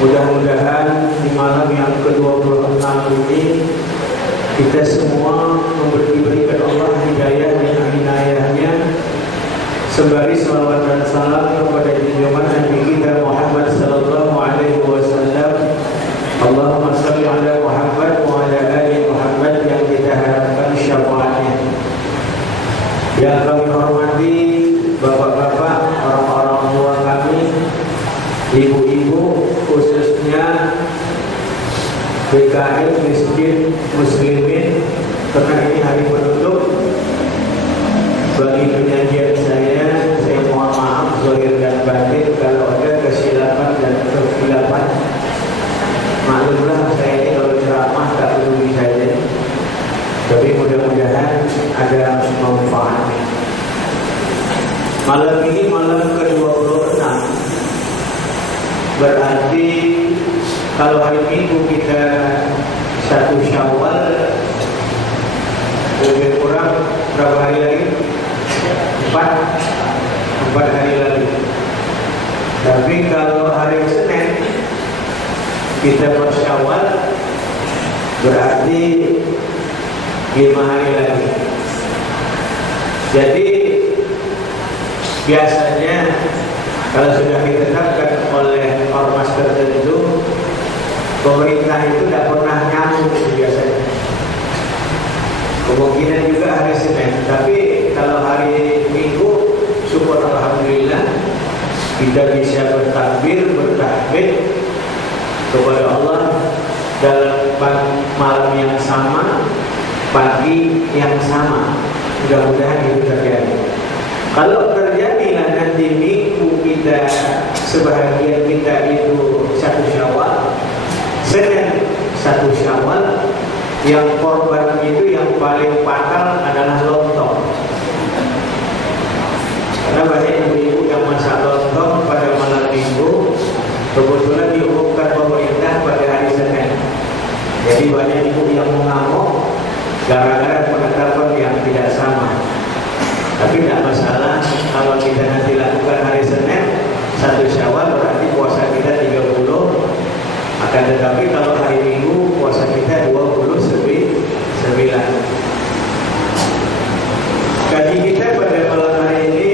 Mudah-mudahan di malam yang ke-26 ini kita semua diberikan Allah hidayah dan inayahnya, sembari salawat dan salam kepada junjungan Nabi kita Muhammad sallallahu alaihi wasallam. Allahumma shalli ala Muhammad wa ala ali Muhammad, yang kita harapkan syafaatnya. Yang kami hormati bapak-bapak, orang-orang tua kami, ibu-ibu, khususnya BKM miskin muslimin, karena ini hari penutup. Bagi penyajian saya mohon maaf zahir dan batin kalau ada kesilapan dan kekhilafan. Maklumlah saya ini kalau ceramah tak peduli saja, tapi mudah-mudahan ada manfaatnya. Malam ini malam ke-26, berarti kalau hari Minggu kita 1 Syawal, lebih kurang berapa hari lagi? 4 hari lagi. Tapi kalau hari Senin kita bersyawal, berarti 5 hari lagi. Jadi biasanya kalau sudah ditetapkan oleh ormas tertentu, pemerintah itu tidak pernah nyambung biasanya. Kemungkinan juga hari Senin, tapi kalau hari Minggu, syukur alhamdulillah kita bisa bertakbir, bertahmid kepada Allah dalam malam yang sama, pagi yang sama. Mudah-mudahan itu terjadi. Kalau terjadilah nanti Minggu kita, sebahagian kita itu 1 Syawal, Senin 1 Syawal, yang korban itu yang paling fatal adalah lontong. Karena banyak ibu-ibu yang masak lontong pada malam Minggu, kebetulan diumumkan pemerintah pada hari Senin. Jadi banyak ibu yang mengamuk gara-gara penetapan yang tidak sama. Tapi tidak masalah kalau kita nanti lakukan hari Senin 1 Syawal, berarti puasa kita 30. Akan tetapi kalau hari Minggu puasa kita 29. Kaji kita pada malam hari ini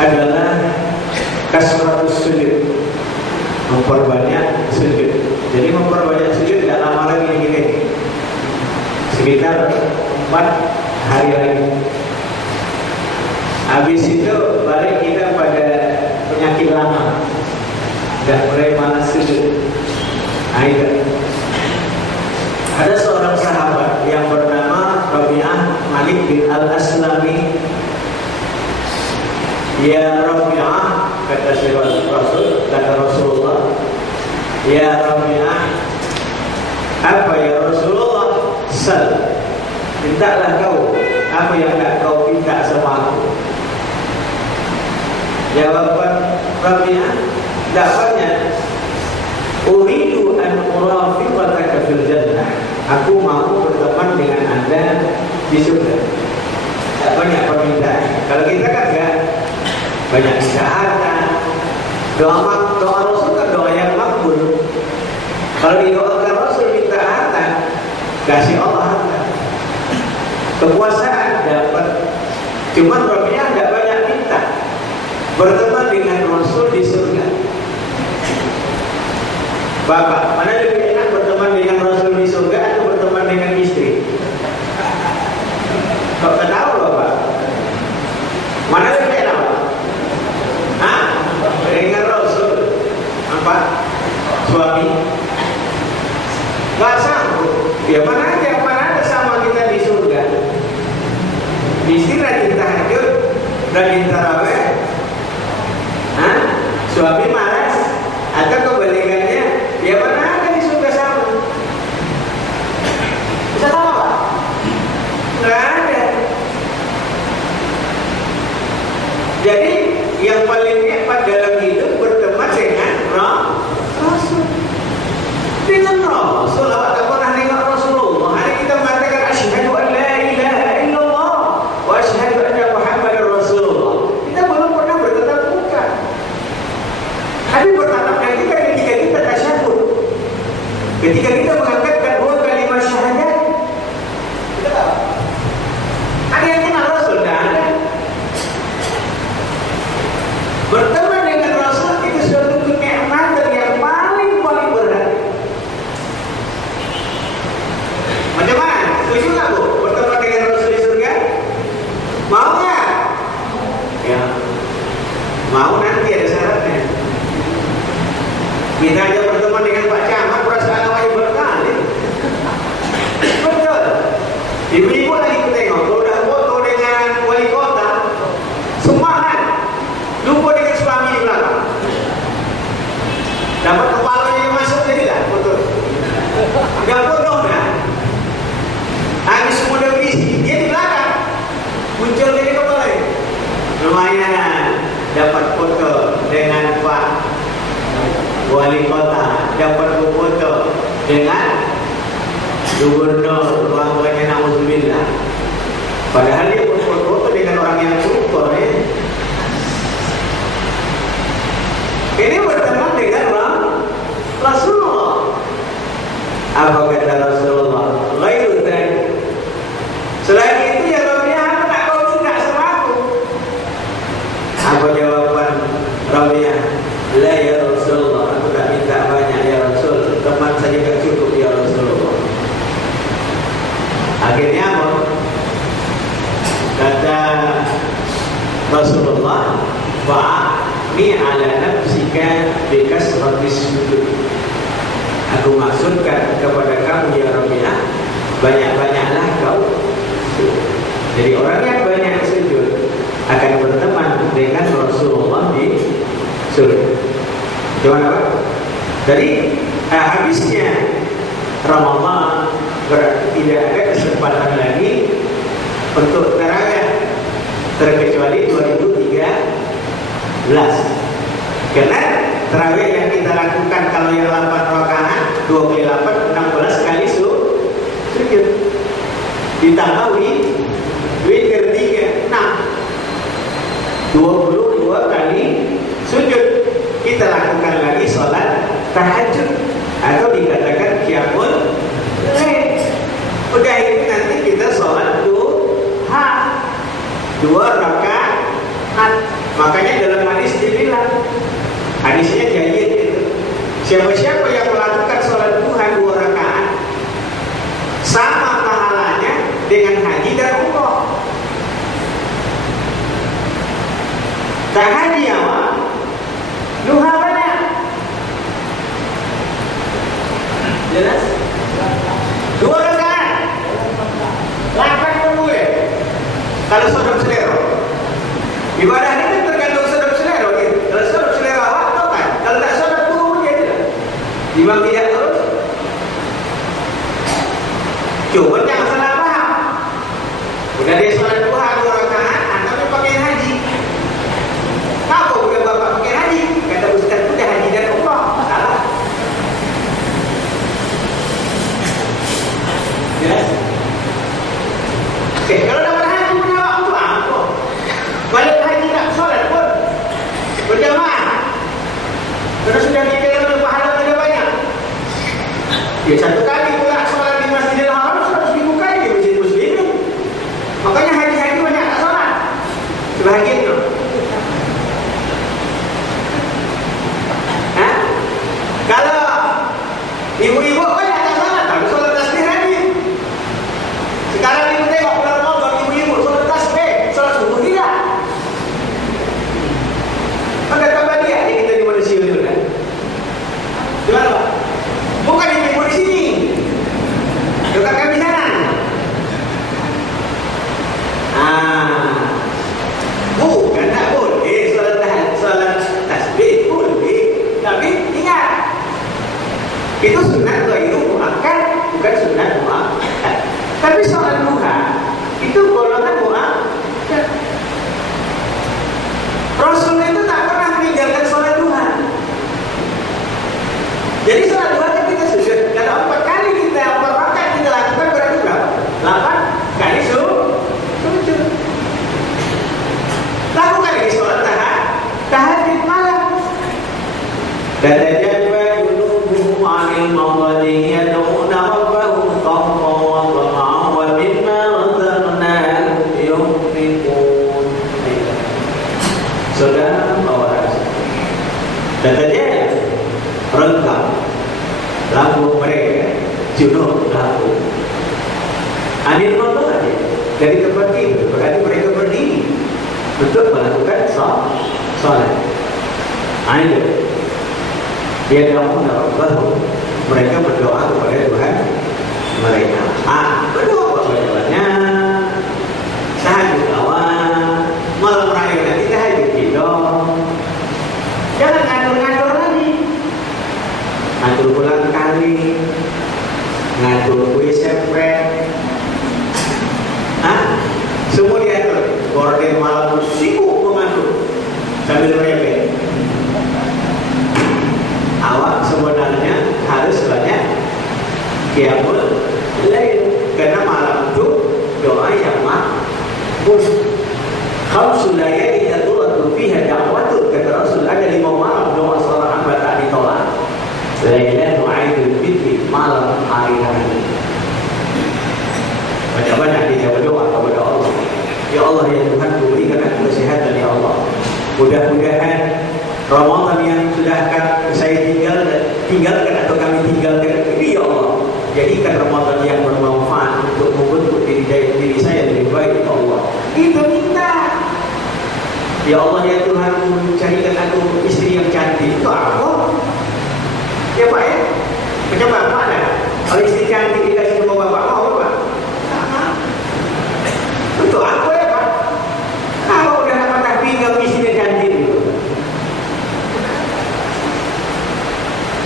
adalah kasratus sujud, memperbanyak sujud. Jadi memperbanyak sujud tidak lama lagi ini, sekitar 4 hari lagi. Habis itu balik kita pada penyakit lama, dan mulai malas sujud. Ada seorang sahabat yang bernama Rabi'ah Malik bin Al-Aslami. Ya Rabi'ah, kata Rasul, kata Rasulullah, ya Rabi'ah, apa ya Rasulullah? Sal, mintalah kau apa yang tak kau minta sama aku. Jawaban Rabi'ah dakwanya, uridu an urafiqaka fil jannah. Aku mau berteman dengan Anda di surga. Tak banyak permintaan. Kalau kita kan enggak banyak minta harta. Doa Rasul kan doa yang makbul. Kalau didoakan Rasul minta harta, kasih Allah harta. Kekuasaan dapat. Cuma Rabi'ah enggak banyak minta. Berteman dengan Rasul di surga. Bapak, mana lebih enak berteman dengan Rasul di surga atau berteman dengan istri? Kau tak tahu Bapak? Mana lebih enak? Hah? Dengan Rasul? Apa? Suami? Gak sanggup. Ya mana ada sama kita di surga. Istri rajin tahajud, rajin tarawih. Hah? Suami malas atau kebalikannya? Ya mana ada di surga sama? Bisa tahu Pak? Nggak ada. Jadi yang paling hebat dalam hidup berteman dengan Rasul. Dengan Rasul, awak tak pernah dengar Rasulullah. Hari kita mengatakan asyhadu an la ilaha illallah wa asyhadu anna Muhammadar Rasulullah. Kita belum pernah bertatap muka. Tapi bertatap dengan kita Ketika kita mengangkatkan dua kalimat syahadat, kita tahu ada yang kenal Rasul, tidak ada. Berteman dengan Rasul itu suatu kenikmatan yang paling berharga. Macam mana? Setuju nggak Bu? Berteman dengan Rasul di surga? Mau nggak? Ya, mau, nanti ada syaratnya. Kita aja berteman dengan Pak Camat, perasaan awalnya berkali. Betul. Ibu-ibu lagi tengok, kalau udah foto dengan wali kota, semangat, lupa dengan suami di belakang. Dapat kepalanya yang masuk jadilah foto. Enggak bodoh kan? Habis semua udah berisi, dia di belakang, muncul dari kepala. Lumayan, dapat foto dengan Pak wali kota, dapat foto dengan gubernur, ruang-ruangnya na'udzubillah. Padahal dia foto dengan orang yang super ya. Ini berteman dengan Rasulullah. Apa kata Rasulullah? Ghairu dzalik. Selain itu ya Rabi'ah, aku tak kau minta sama aku. Apa jawaban Rabi'ah? La ya Rasulullah, aku tak minta banyak ya Rasul, teman saja tak cukup ya Rasulullah. Akhirnya apa? Kata Rasulullah, fa'ni ala nafsika bikasratis sujud. Aku maksudkan kepada kamu ya Rabi'ah, banyak-banyaklah kau sujud. Jadi orang yang banyak sujud akan berteman dengan Rasulullah di surga. Gimana Pak? Dari habisnya Ramadan tidak ada kesempatan lagi untuk tarawih terkecuali 2013. Karena tarawih yang kita lakukan kalau yang 8 rakaat 2 kali 8 16 kali sujud. Ditambah witir 3 6 22 kali sujud. Kita lakukan lagi sholat tahajud atau dikatakan qiyamul lail. Udah itu nanti kita sholat duha 2 rakaat. Makanya dalam hadis dibilang, hadisnya jayid itu, siapa-siapa yang melakukan sholat duha 2 rakaat sama pahalanya dengan haji dan umrah. Tak haji awal, duha banyak. Jelas? 2 rakaat 80 ya. Kalau saudara selera ibadah ini tergantung saudara selera gitu. Kalau saudara selera awak tahu kan? Kalau tak saudara pun dia tidak. Imam tidak terus. Cuma jangan salah paham. Udah dia sholat duha 2 rakaat, atau dia pakai haji. Apa bukan bapak pakai haji? Kata ustaz itu dah haji dan umrah. Salah. Jelas? Oke, kalau dapat haji punya awak untuk apa? Balik haji tak sholat pun berjamaah. Karena sudah dikira pahala tidak banyak. Ya satu kali pula sholat di Masjidil Haram 100.000 kali di masjid muslimin. Makanya haji-haji banyak tak sholat. Sebahagian itu. Kalau ibu-ibu banyak tak sholat, tapi sholat tasbih haji. Sekarang ibu tengok bulan Ramadan, ibu-ibu sholat tasbih, sholat subuh tidak. Maka tambah dia kita di manusia dulu kan. Gimana Pak? Bukan ibu-ibu di sini, dekat kami sana. Bukan tak boleh sholat tasbih boleh, tapi ingat itu sunat ghairu muakkad, bukan sunat muakkad. Tapi sholat duha itu golongan muakkad. Rasul itu tak pernah meninggalkan sholat duha. Jadi sholat duha kan kita sujud. Kalau 4 kali kita 4 rakaat kita lakukan berarti berapa? 8 kali sujud. Lakukan lagi sholat tahajud malam. Dan junubuhum 'anil mawadiyah Katanya rengkap lampu mereka junub lampu. Anil Allah aja dari tempat itu berarti mereka berdiri untuk melakukan salat. Ayo dia dalam baru mereka berdoa kepada Tuhan mereka. Berdoa kepada Tuhannya. Tahajud awal, malam raya nanti tahajud tidur. Jangan ngatur-ngatur lagi. Ngatur bulan kali, ngatur kue sepret. Semua diatur. Gorden malam sibuk mengatur sambil merepek. Awak sebenarnya harus banyak qiyamul lail karena malam itu doa yang makbul. Khamsul layali yatulatu fiha da'watu, kata Rasul, ada 5 malam doa seorang hamba tak ditolak. Lailatul Aidil Fitri, malam hari raya. Banyak-banyak kita berdoa kepada Allah. Ya Allah, ya Tuhan, berikan aku kesehatan ya Allah. Mudah-mudahan Ramadan yang sudah akan saya tinggalkan atau kami tinggalkan ini ya Allah, jadikan Ramadan yang bermanfaat untuk membentuk diri saya lebih baik ya Allah. Itu minta. Ya Allah ya Tuhan, carikan aku istri yang cantik. Itu apa? Ya Pak ya? Macam bapak ada? Kalau istri cantik dikasih sama bapak, mau Pak? Sama. Untuk apa ya Pak? Kalau udah dapat tapi kamu istri cantik itu.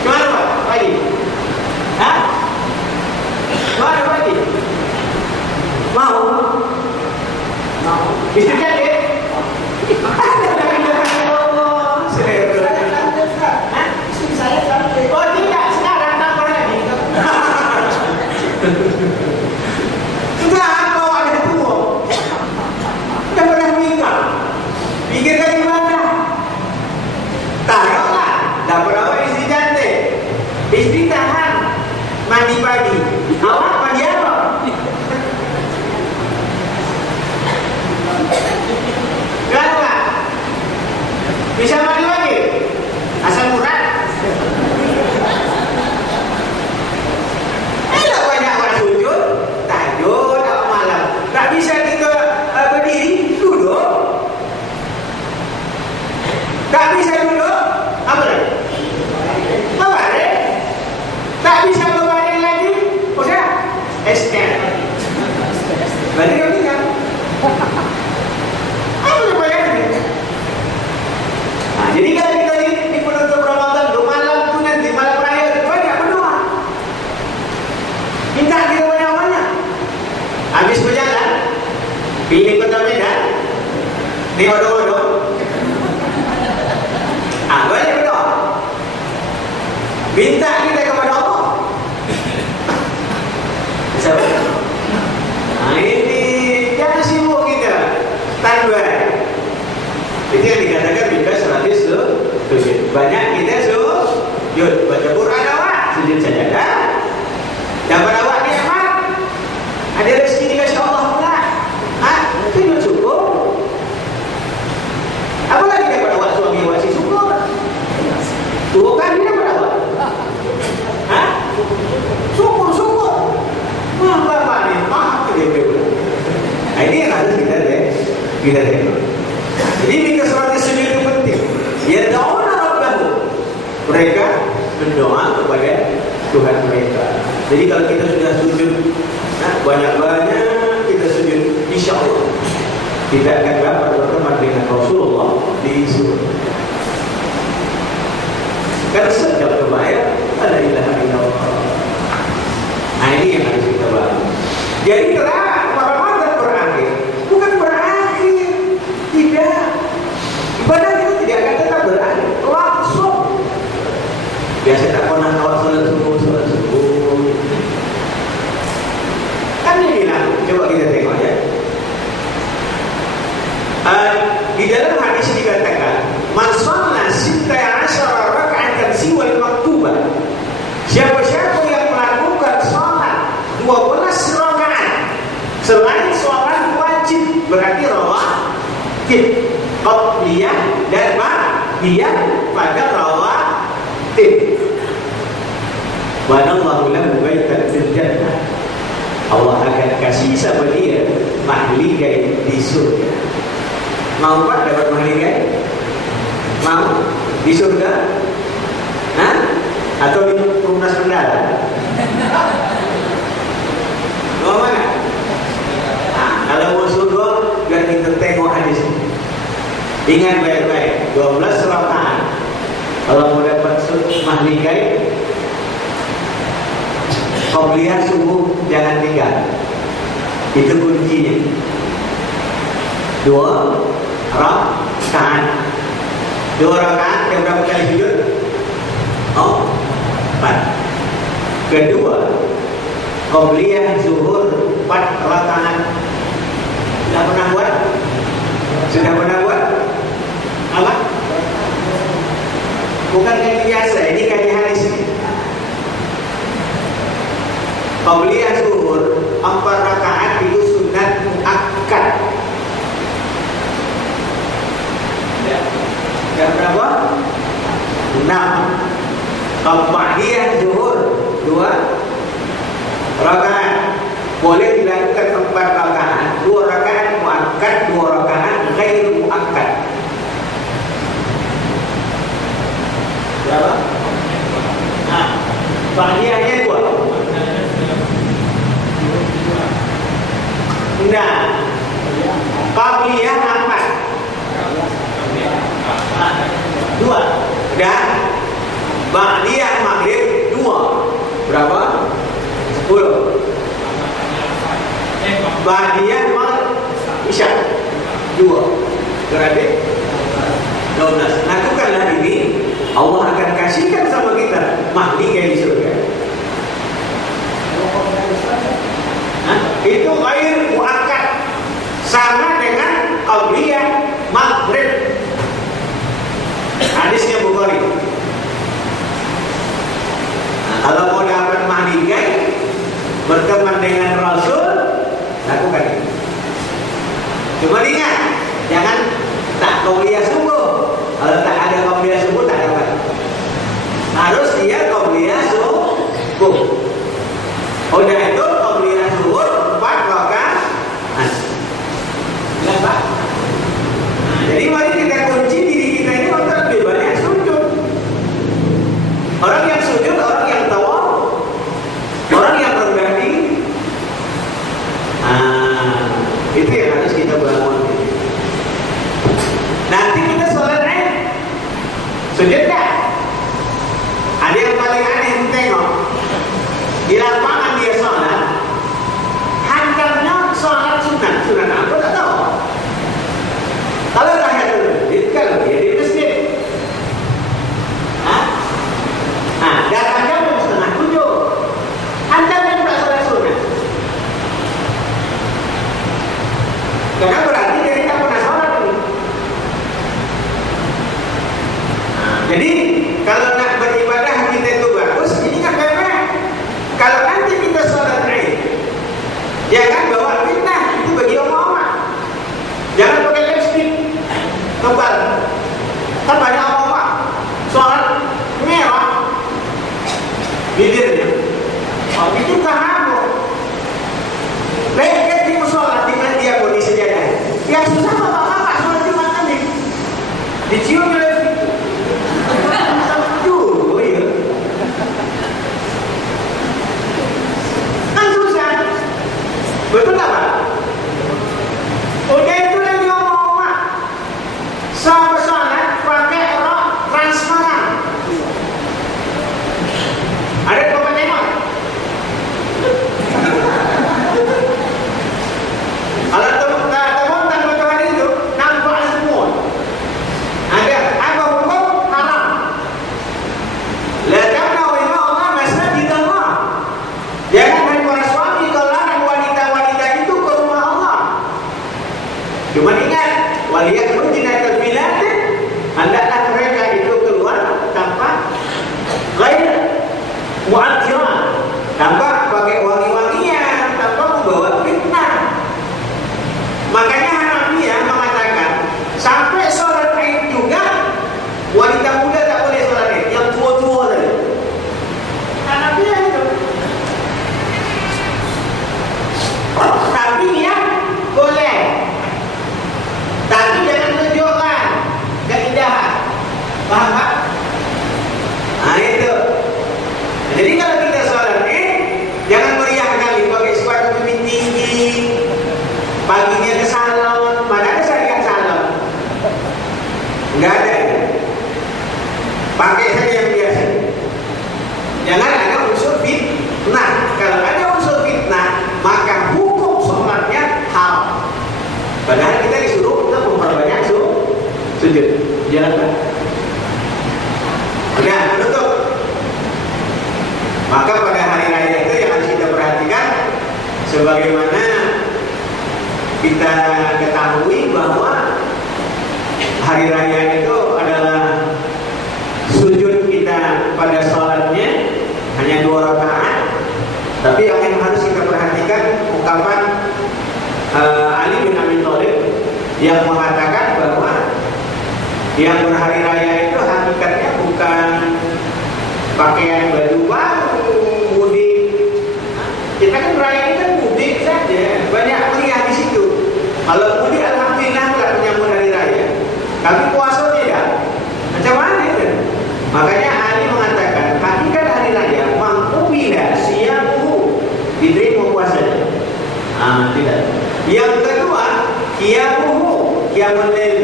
Gimana Pak? Lagi? Hah? Gimana lagi? Mau? Mau. Istri cantik? Oh tidak, sekarang tak pernah lagi. Sudah kau ada tua, tak pernah nikah. Pikirkan gimana? Taruhlah, tak pernah istri cantik, istri tahan mandi pagi, awak mandi apa? Kenapa? Bisa mandi lagi? Asal murah. Banyak orang sujud, tahajud awal malam. Tak bisa kita berdiri, duduk. Tak bisa duduk, apa lagi? Berbaring. Tak bisa berbaring lagi, udah stand. Berarti kau tinggal. Apa yang bayar ni? Jadi kalau kita di penutup Ramadan, malam tu nanti malam raya banyak berdoa. Minta kita banyak-banyak. Habis berjalan, pilih kota Medan, ni odong-odong. Banyak berdoa. Minta kita kepada Allah. Siapa? Ini jangan sibuk kita. Tanduan. Itu yang dikatakan kita seratus sujud. Banyak kita sujud. Baca Quran awak, sujud saja dah. Dapat awak nikmat. Ada rezeki dikasih Allah pula. Sujud syukur. Apa lagi dapat awak suami awak si syukur? Dua kali dapat awak. Syukur. Bapak ni maaf dia pula. Ini yang harus kita tengok. Jadi minta seratus sujud itu penting. Ya doa Rabbahu. Mereka berdoa kepada Tuhan mereka. Jadi kalau kita sudah sujud banyak-banyak kita sujud, insya Allah kita akan dapat berteman dengan Rasulullah di surga. Karena setiap kebaikan la ilaha illallah. Ini yang harus kita bangun. Jadi kelak Ramadan berakhir, bukan berakhir, tidak. Ibadah kita tidak akan tetap berakhir, langsung. Biasa tak pernah awak sholat subuh. Kan ini bilang, coba kita tengok ya. Di dalam hadis dikatakan, man shalla 16 raka'atan siwal maktubah. Siapa-siapa yang melakukan sholat 12 rakaat selain sholat wajib, berarti rawatib, qabliyah dan ba'diyah pada rawatib. Banallahu lahu baitan fil jannah. Allah akan kasih sama dia mahligai di surga. Mau Pak dapat mahligai? Mau di surga? Hah? Atau di Perumnas Bendara? Mau mana? Nah, kalau mau surga, biar kita tengok hadis ini. Ingat baik-baik, 12 rakaat. Kalau mau dapat mahligai, qabliyah subuh jangan tinggal. Itu kuncinya. 2 rakaat. 2 rakaat yang berapa kali sujud? Oh, 4. Kedua, qabliyah zuhur 4 rakaat. Sudah pernah buat? Sudah pernah buat? Apa? Bukan kaji biasa, ini kaji hadis. Qabliyah zuhur 4 rakaat itu sunat muakkad. Ya. Yang berapa? 6. Ba'diyah zuhur 2 rakaat. Boleh dilakukan 4 rakaat. 2 rakaat muakkad, 2 rakaat ghair muakkad. Berapa? Nah, ba'diyahnya 2. Nah, qabliyah 4. 2. Dan ba'diyah maghrib 2. Berapa? 10. Ba'diyah isya 2. Berarti 12. Lakukanlah ini, Allah akan kasihkan sama kita mahligai di surga. Itu ghair muakkad, sama dengan qabliyah maghrib. Hadisnya Bukhari. Nah, kalau mau dapat mahligai, berteman dengan Rasul, lakukan ini. Cuma ingat, jangan tak qabliyah subuh. Kalau tak ada qabliyah subuh, tak dapat. Harus dia qabliyah subuh. Udah itu qabliyah zuhur 4 rakaat. Jelas Pak? Nah, jadi mari kita kunci diri kita ini untuk lebih banyak sujud. Orang yang sujud, orang yang tawadhu, orang yang rendah diri. Itu yang harus kita bangun. Nanti kita sholat Id, sujud tak? Ada yang paling aneh tengok di lapangan dia sholat, hantarnya sholat sunat. Sunat apa tak tahu. Kalau tahiyatul masjid, kalau dia di masjid, datangnya jam 6:30, hantarnya tak sholat sunat. Karena berarti dia tidak pernah sholat ini. Jadi kalau nak beribadah kita itu bagus, ini kan memang kalau nanti kita sholat Id, jangan bawa fitnah, itu bagi orang-orang. Jangan pakai lipstick tebal. Kan banyak orang sholat merah bibirnya. Oh, itu kahamo. Leket di musola di mana dia kondisi sejadah. Ya susah bapak-bapak sholat di mana nih? Dicium oleh betul tak Pak? Udah itu yang diomong Pak. Sampai sholat pakai rok transparan. Ada bapak tengok? Kalau temuan matahari itu nampak semua. Ada apa hukum haram? La tamna'u ima Allah masajid Allah. Jangan hai para suami kalau wanita itu ke rumah Allah. Cuma ingat, waliyakhrujna tafilat, hendaklah mereka itu keluar tanpa ghair mu'athirah, tanpa pakai wangi-wangian, tanpa membawa fitnah. Makanya Hanafiyah mengatakan sampai sholat Id juga wanita muda tak boleh sholat Id, yang tua-tua tadi. Hanafiyah paginya ke salon, mana ada syariat salon? Enggak ada. Pakai saja yang biasa. Jangan ada unsur fitnah. Kalau ada unsur fitnah, maka hukum sholatnya haram. Padahal kita disuruh untuk memperbanyak sujud. Jalankan. Udah, menutup. Maka pada hari raya itu yang harus kita perhatikan, sebagaimana kita ketahui bahwa hari raya itu adalah sujud kita pada sholatnya hanya 2 rakaat. Tapi yang harus kita perhatikan ungkapan Ali bin Abi Thalib yang mengatakan bahwa yang berhari raya itu hakikatnya bukan pakaian baju baru, mudik. Kita kan raya itu kan mudik saja, banyak meriah di situ. Kalau mudik alhamdulillah nggak menyambut hari raya. Tapi puasa tidak. Macam mana itu? Makanya Ali mengatakan hakikat hari raya mangkubilah siyamuhu, diterima puasanya. Tidak. Yang kedua, qiyamuhu, qiyamul lail.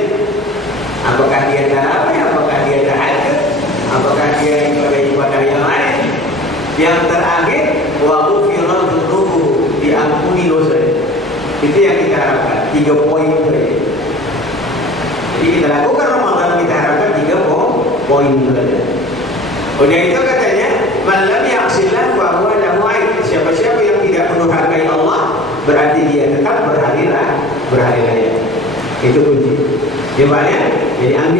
Apakah dia tarawih, apakah dia tahajud, apakah dia ibadah yang lain? Yang terakhir, wa ghufira dzunubuhu, diampuni dosa. Itu yang kita harapkan, 3 poin itu. Jadi kita lakukan Ramadan, kita harapkan 3 poin itu saja. Oleh itu katanya, man lam ya'sillah fa huwa lahu aib. Siapa-siapa yang tidak mendurhakai Allah, berarti dia tetap berhari raya. Itu kunci. Gimana? Jadi ambil